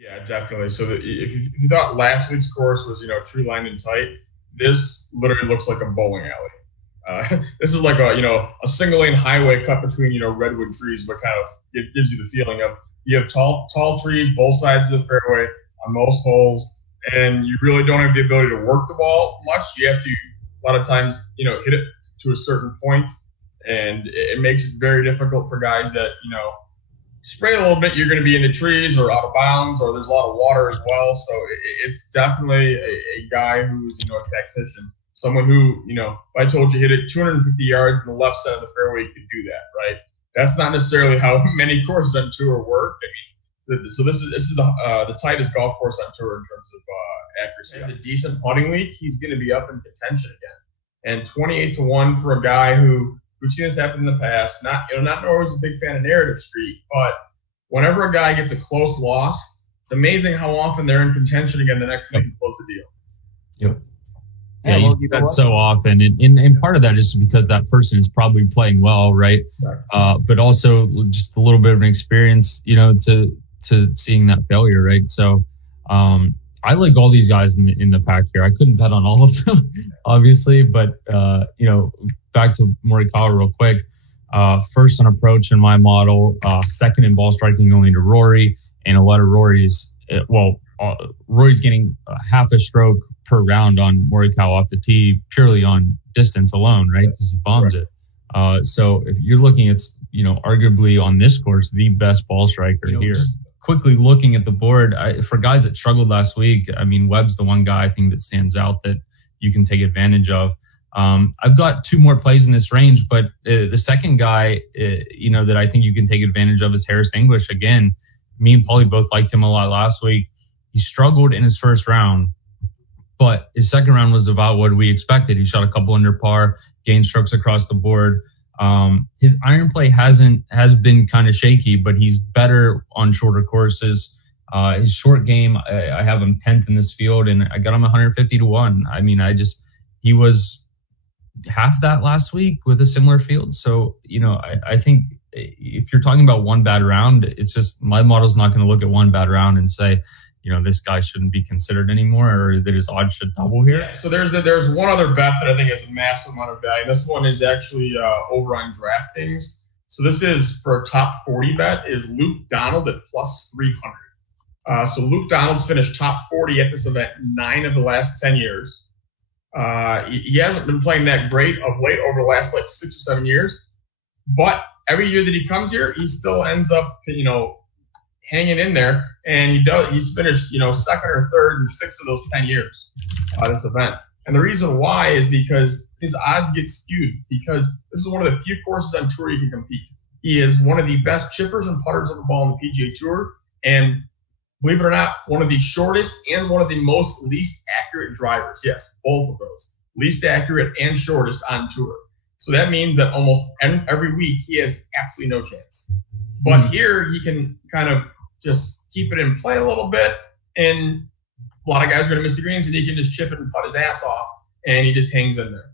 Yeah, definitely. So if you thought last week's course was, tree lined and tight, this literally looks like a bowling alley. This is like a single lane highway cut between, redwood trees, but kind of it gives you the feeling of you have tall trees both sides of the fairway on most holes, and you really don't have the ability to work the ball much. You have to, a lot of times, hit it to a certain point, and it makes it very difficult for guys that, spray a little bit, you're going to be in the trees or out of bounds, or there's a lot of water as well. So it's definitely a guy who's, a tactician. Someone who, if I told you hit it 250 yards in the left side of the fairway, you could do that, right? That's not necessarily how many courses on tour work. I mean, so this is the tightest golf course on tour in terms of accuracy. It's a decent putting week. He's going to be up in contention again. And 28-1 for a guy who we've seen this happen in the past. Not always a big fan of narrative street, but whenever a guy gets a close loss, it's amazing how often they're in contention again the next week and close the deal. Yep. Yeah, you see that so often. And part of that is because that person is probably playing well, right? But also just a little bit of an experience, to seeing that failure, right? So I like all these guys in the pack here. I couldn't bet on all of them, obviously, but, back to Morikawa real quick. First on approach in my model, second in ball striking only to Rory, and a lot of Rory's, Rory's getting half a stroke per round on Morikawa off the tee purely on distance alone, right? Because he bombs it. So if you're looking at, arguably on this course, the best ball striker here. Just quickly looking at the board, for guys that struggled last week, I mean, Webb's the one guy I think that stands out that you can take advantage of. I've got two more plays in this range, but the second guy, that I think you can take advantage of is Harris English. Again, me and Paulie both liked him a lot last week. He struggled in his first round, but his second round was about what we expected. He shot a couple under par, gained strokes across the board. His iron play has been kind of shaky, but he's better on shorter courses. His short game, I have him 10th in this field, and I got him 150-1. I mean, he was half that last week with a similar field. So, I think if you're talking about one bad round, it's just my model's not going to look at one bad round and say, this guy shouldn't be considered anymore, or that his odds should double here. Yeah, so there's one other bet that I think has a massive amount of value. This one is actually over on DraftKings. So this is for a top 40 bet is Luke Donald at plus 300. So Luke Donald's finished top 40 at this event 9 of the last 10 years. He hasn't been playing that great of late over the last 6 or 7 years, but every year that he comes here, he still ends up, hanging in there, and he's finished, second or third in 6 of those 10 years, this event. And the reason why is because his odds get skewed because this is one of the few courses on tour you can compete. He is one of the best chippers and putters of the ball on the PGA Tour, and believe it or not, one of the shortest and one of the most least accurate drivers. Yes, both of those. Least accurate and shortest on tour. So that means that almost every week he has absolutely no chance. But here he can kind of just keep it in play a little bit, and a lot of guys are going to miss the greens, and he can just chip it and putt his ass off, and he just hangs in there.